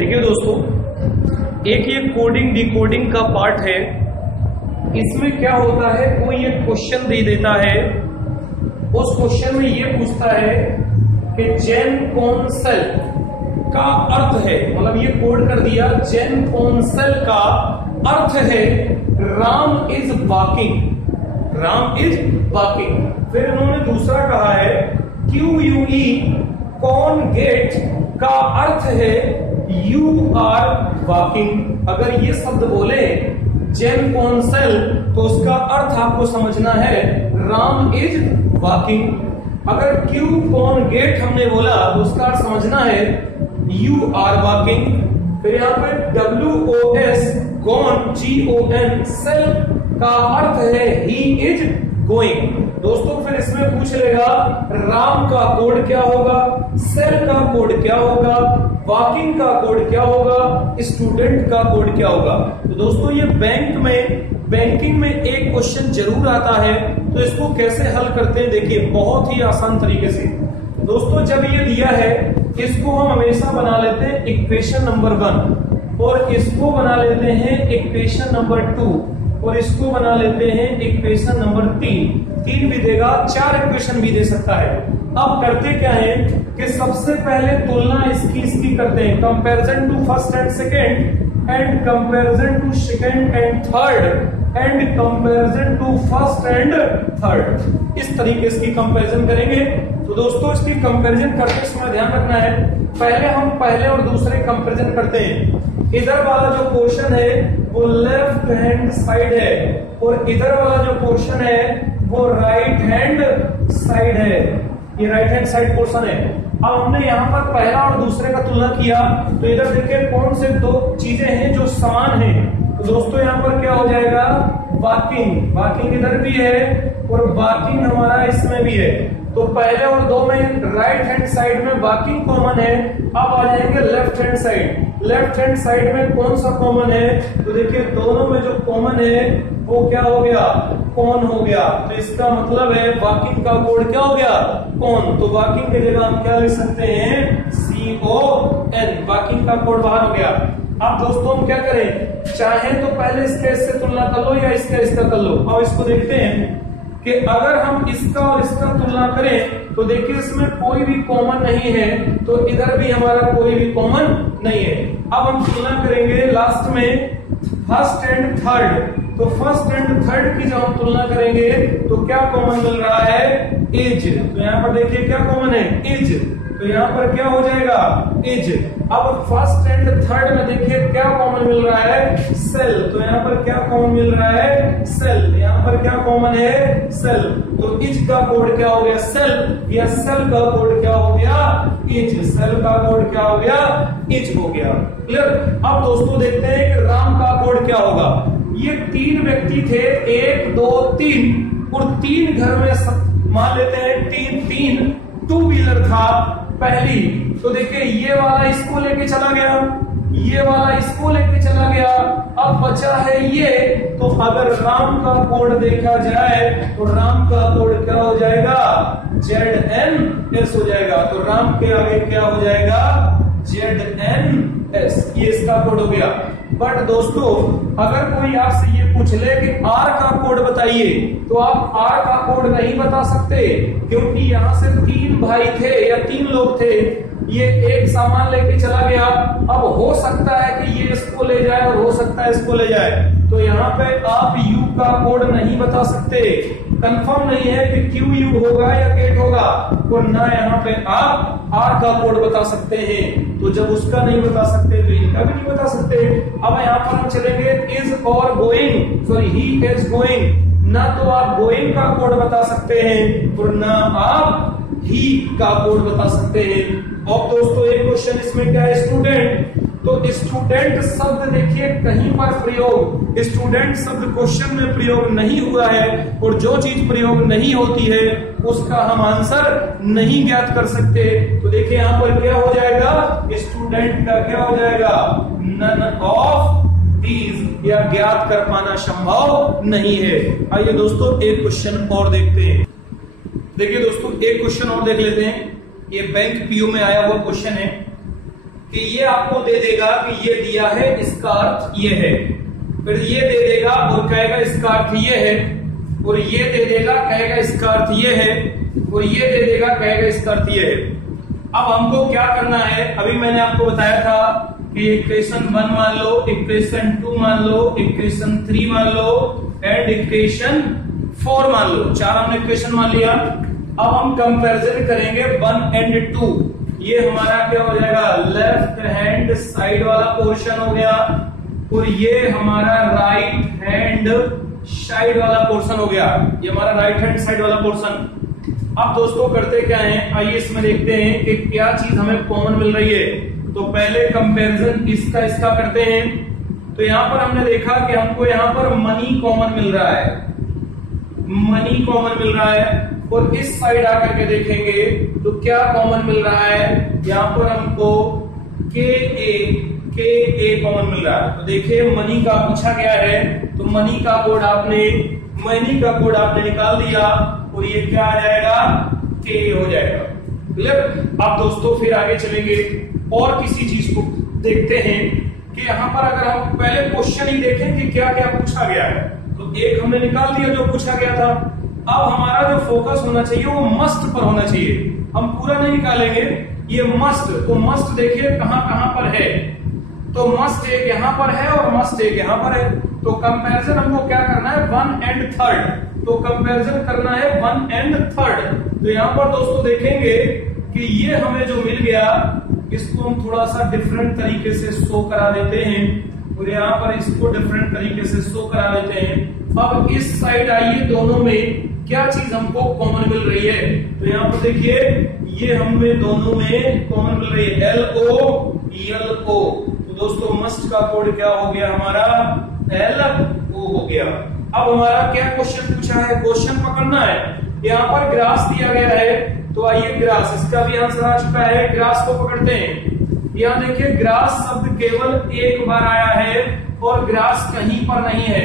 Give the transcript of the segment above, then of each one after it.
देखिए दोस्तों, एक ये कोडिंग डिकोडिंग का पार्ट है। इसमें क्या होता है, कोई एक क्वेश्चन दे देता है, उस क्वेश्चन में ये पूछता है कि जेन कॉन्सेल का अर्थ है, मतलब ये कोड कर दिया, जेन कॉन्सेल का अर्थ है Ram is walking, Ram is walking. फिर इन्होंने दूसरा कहा है QUE कॉन गेट का अर्थ है यू आर वॉकिंग। अगर ये शब्द बोले जेन कॉन्सेल तो उसका अर्थ आपको समझना है राम इज वॉकिंग। अगर क्यू कॉन गेट हमने बोला तो उसका अर्थ समझना है यू आर वॉकिंग। फिर यहाँ पे WOS गॉन GON सेल का अर्थ है ही इज गोइंग। दोस्तों फिर इसमें पूछ लेगा राम का कोड क्या होगा, सेल का कोड क्या होगा, वॉकिंग का कोड क्या होगा, स्टूडेंट का कोड क्या होगा। तो दोस्तों ये बैंकिंग में एक क्वेश्चन जरूर आता है, तो इसको कैसे हल करते हैं देखिए बहुत ही आसान तरीके से। दोस्तों जब ये दिया है इसको हम हमेशा बना लेते हैं इक्वेशन नंबर 1 और इसको बना लेते हैं इक्वेशन नंबर 2 और इसको बना लेते हैं इक्वेशन नंबर 3 भी देगा, 4 इक्वेशन भी दे सकता है। अब करते क्या है कि सबसे पहले तुलना इसकी करते हैं, comparison to first and second and comparison to second and third and comparison to first and third. इस तरीके से कंपैरिजन करेंगे। तो दोस्तों इसकी कंपैरिजन करते समय ध्यान रखना है, पहले हम पहले और दूसरे कंपैरिजन करते हैं। इधर वाला जो पोर्शन है वो लेफ्ट हैंड साइड है और इधर वाला जो पोर्शन है वो राइट हैंड साइड है, ये राइट हैंड साइड पोर्शन है। अब हमने यहाँ पर पहला और दूसरे का तुलना किया तो इधर देखिए कौन से दो चीजें हैं जो समान हैं। तो दोस्तों यहाँ पर क्या हो जाएगा, वॉकिंग, वॉकिंग इधर भी है और वॉकिंग हमारा इसमें भी है। तो पहले और दो में राइट हैंड साइड में वॉकिंग कॉमन है। अब आ जाएंगे left hand side, left hand side में कौन सा कॉमन है, तो देखिए दोनों में जो कॉमन है वो क्या हो गया, कौन हो गया। तो इसका मतलब है वॉकिंग का कोड क्या हो गया, कौन। तो वॉकिंग की जगह हम क्या लिख सकते हैं, CON, वॉकिंग का कोड बाहर हो गया। अब दोस्तों हम क्या करें, चाहे तो पहले इसके इससे तुलना कर लो या इसका कर लो। अब इसको देखते हैं कि अगर हम इसका और इसका तुलना करें तो देखिए इसमें कोई भी कॉमन नहीं है, तो इधर भी हमारा कोई भी कॉमन नहीं है। अब हम तुलना करेंगे लास्ट में फर्स्ट एंड थर्ड, तो फर्स्ट एंड थर्ड की जब हम तुलना करेंगे तो क्या कॉमन मिल रहा है, एज। तो यहाँ पर देखिए क्या कॉमन है, एज, तो यहाँ पर क्या हो जाएगा, एज। अब फर्स्ट एंड थर्ड में देखिए क्या कॉमन मिल रहा है, सेल, तो यहाँ पर क्या कॉमन मिल रहा है, सेल, यहाँ पर क्या कॉमन है, सेल। तो इज का कोड क्या हो गया, सेल, या सेल का कोड क्या हो गया, इज, सेल का कोड क्या हो गया, इज हो गया। क्लियर। अब दोस्तों देखते हैं कि राम का कोड क्या होगा। ये 3 व्यक्ति थे, 1 2 3 और 3 घर में मान लेते हैं 3 टू व्हीलर था पहली। तो देखिए ये वाला इसको लेके चला गया, ये वाला इसको लेके चला गया, अब बचा है ये। तो अगर राम का कोड देखा जाए तो राम का कोड क्या हो जाएगा, ZNS हो जाएगा। तो राम के आगे क्या हो जाएगा, ZNS, ये इसका कोड हो गया। बट दोस्तों अगर कोई आपसे ये पूछ ले कि R का कोड बताइए, तो आप R का कोड नहीं बता सकते, क्योंकि यहाँ से 3 भाई थे या 3 लोग थे, ये एक सामान लेके चला गया। अब हो सकता है कि ये इसको ले जाए और हो सकता है इसको ले जाए, तो यहाँ पे आप U का कोड नहीं बता सकते, कंफर्म नहीं है कि QU होगा या गेट होगा, और ना यहाँ पे आप R का कोड बता सकते हैं। तो जब उसका नहीं बता सकते तो इनका भी नहीं बता सकते। अब यहाँ पर हम चलेंगे इज और going, sorry he is going, ना तो आप गोइंग का कोड बता सकते हैं और ना आप ही का कोड बता सकते हैं। अब दोस्तों एक क्वेश्चन इसमें क्या है, स्टूडेंट। तो स्टूडेंट शब्द देखिए कहीं पर प्रयोग, स्टूडेंट शब्द क्वेश्चन में प्रयोग नहीं हुआ है, और जो चीज प्रयोग नहीं होती है उसका हम आंसर नहीं ज्ञात कर सकते। तो देखिए यहाँ पर क्या हो जाएगा, स्टूडेंट का क्या हो जाएगा, नन ऑफ दीज, या ज्ञात कर पाना संभव नहीं है। आइए दोस्तों एक क्वेश्चन और देखते हैं। देखिए दोस्तों एक क्वेश्चन और देख लेते हैं, ये बैंक पीओ में आया हुआ क्वेश्चन है। कि ये आपको दे देगा कि ये दिया है, इसका अर्थ ये है। फिर ये दे देगा और कहेगा इसका अर्थ ये है, और ये दे देगा कहेगा इसका अर्थ ये है, और ये दे देगा कहेगा इसका अर्थ ये है। अब हमको क्या करना है, अभी मैंने आपको बताया था कि इक्वेशन 1 मान लो, इक्वेशन 2 मान लो, इक्वेशन 3 मान लो एंड इक्वेशन 4 मान लो। 4 हमने इक्वेशन मान लिया। अब हम कंपैरिजन करेंगे 1 एंड 2। ये हमारा क्या हो जाएगा, लेफ्ट हैंड साइड वाला पोर्शन हो गया, और ये हमारा राइट हैंड साइड वाला पोर्शन हो गया। ये हमारा राइट हैंड साइड वाला पोर्शन। अब दोस्तों करते क्या है, आइए इसमें देखते हैं कि क्या चीज हमें कॉमन मिल रही है। तो पहले कंपैरिजन इसका इसका करते हैं। तो यहां पर हमने देखा कि हमको यहां पर मनी कॉमन मिल रहा है, मनी कॉमन मिल रहा है। और इस साइड आकर के देखेंगे तो क्या कॉमन मिल रहा है, यहां पर हमको के ए कॉमन मिल रहा है। तो देखिए मनी का पूछा गया है, तो मनी का कोड आपने निकाल दिया, और ये क्या आ जाएगा, के हो जाएगा। क्लियर। अब दोस्तों फिर आगे चलेंगे और किसी चीज को देखते हैं कि यहां पर अगर हम पहले क्वेश्चन ही देखें कि क्या क्या पूछा गया है, तो एक हमने निकाल दिया जो पूछा गया था। अब हमारा जो फोकस होना चाहिए वो मस्ट पर होना चाहिए, हम पूरा नहीं निकालेंगे। ये मस्ट, तो मस्ट देखिए कहां कहां पर है, तो मस्ट एक यहां पर है और मस्ट एक यहां पर है। तो कंपैरिजन हमको क्या करना है, 1 एंड 3, तो कंपैरिजन करना है 1 एंड 3। तो यहां पर दोस्तों देखेंगे कि ये हमें जो मिल गया, इसको हम थोड़ा सा डिफरेंट तरीके से शो करा देते हैं, और यहाँ पर इसको डिफरेंट तरीके से शो करा देते हैं। अब इस साइड आइए, दोनों में क्या चीज हमको कॉमन मिल रही है। तो यहाँ पर देखिए ये हमें दोनों में कॉमन मिल रही है, LO। तो दोस्तों मस्ट का कोड क्या हो गया हमारा, LO हो गया। अब हमारा क्या क्वेश्चन पूछा है, क्वेश्चन पकड़ना है। यहाँ पर ग्रास दिया गया है, तो आइए ग्रास, इसका भी आंसर आ चुका है, ग्रास को पकड़ते हैं। यहाँ देखिए ग्रास शब्द केवल एक बार आया है और ग्रास कहीं पर नहीं है,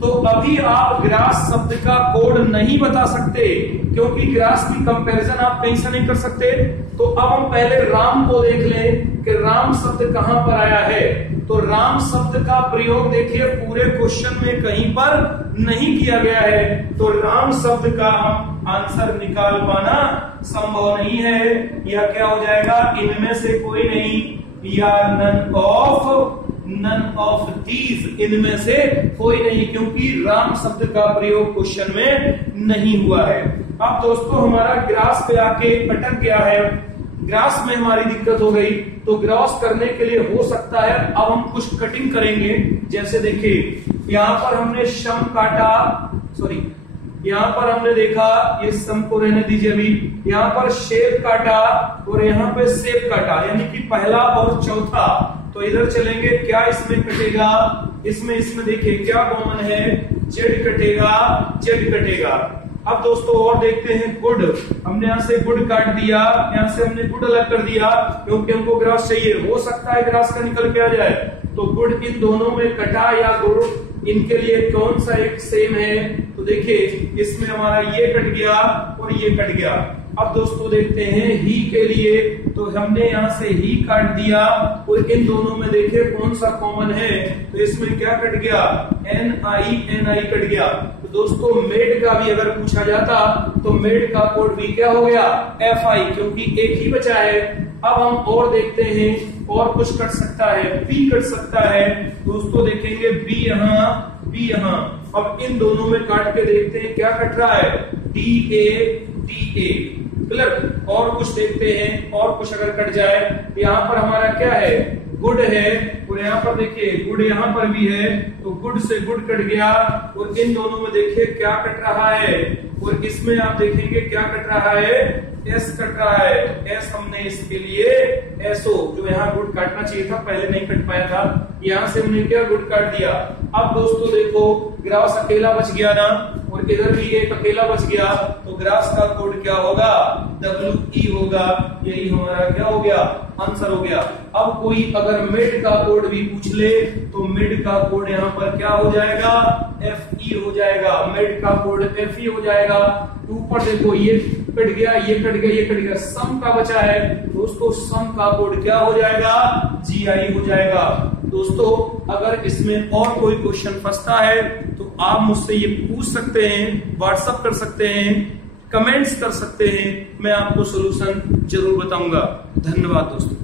तो अभी आप ग्रास शब्द का कोड नहीं बता सकते, क्योंकि ग्रास की कंपैरिजन आप कहीं से नहीं कर सकते। तो अब हम पहले राम को देख लें कि राम शब्द कहां पर आया है। तो राम शब्द का प्रयोग देखिए पूरे क्वेश्चन में कहीं पर नहीं किया गया है, तो राम शब्द का हम आंसर निकाल पाना संभव नहीं है। यह क्या हो जाएगा, इनमें से कोई नहीं, या नन ऑफ दीज, इनमें से कोई नहीं, क्योंकि राम शब्द का प्रयोग क्वेश्चन में नहीं हुआ है। अब दोस्तों हमारा ग्रास पे आके अटक गया है, ग्रास में हमारी दिक्कत हो गई। तो ग्रास करने के लिए हो सकता है अब हम कुछ कटिंग करेंगे। जैसे देखिए यहाँ पर हमने सम काटा, सॉरी यहाँ पर हमने देखा, ये सम को रहने दीजिए अभी, यहाँ पर शेप काटा और यहाँ पे शेप काटा, यानी कि पहला और चौथा। तो इधर चलेंगे, क्या इसमें कटेगा, इसमें देखिए क्या कॉमन है, जेड कटेगा, जेड कटेगा। अब दोस्तों और देखते हैं गुड, हमने यहाँ से गुड काट दिया, यहाँ से हमने गुड अलग कर दिया, क्योंकि हमको ग्रास चाहिए। हो सकता है ग्रास का निकल के आ जाए, तो गुड इन दोनों में कटा या गुड, इनके लिए कौन सा एक सेम है। तो देखिए इसमें हमारा ये कट गया और ये कट गया। अब दोस्तों देखते हैं ही के लिए, तो हमने यहाँ से ही काट दिया और इन दोनों में देखिए कौन सा कॉमन है। तो इसमें क्या कट गया, NI कट गया। तो दोस्तों मेड का भी अगर पूछा जाता तो मेड का कोड भी क्या हो गया, FI, क्योंकि एक ही बचा है। अब हम और देखते हैं, और कुछ कट सकता है, बी कट सकता है। दोस्तों देखेंगे बी यहाँ। अब इन दोनों में काट के देखते हैं क्या कट रहा है, DA। क्लियर। और कुछ देखते हैं, और कुछ अगर कट जाए, यहाँ पर हमारा क्या है, गुड है, और यहाँ पर देखिए गुड यहाँ पर भी है, तो गुड से गुड कट गया। और इन दोनों में देखिए क्या कट रहा है, और इसमें आप देखेंगे क्या कट रहा है, एस कट रहा है। एस हमने इसके लिए SO, जो यहाँ गुड काटना चाहिए था, पहले नहीं कट पाया था, यहाँ से हमने क्या गुड काट दिया। अब दोस्तों देखो ग्रास अकेला बच गया ना, और इधर भी एक अकेला बच गया, तो ग्रास का कोड क्या होगा, WE होगा। यही हमारा क्या हो गया, आंसर हो गया। अब कोई अगर मिड का कोड भी पूछ ले तो मिड का कोड यहाँ पर क्या हो जाएगा, FE हो जाएगा। मिड का कोड FE हो जाएगा। ऊपर देखो ये कट गया, ये कट गया, ये कट गया, सम का बचा है दोस्तों, सम का कोड क्या हो जाएगा, GI हो जाएगा। दोस्तों अगर इसमें और कोई क्वेश्चन फंसता है तो आप मुझसे ये पूछ सकते हैं, व्हाट्सएप कर सकते हैं, कमेंट्स कर सकते हैं, मैं आपको सॉल्यूशन जरूर बताऊंगा। धन्यवाद दोस्तों।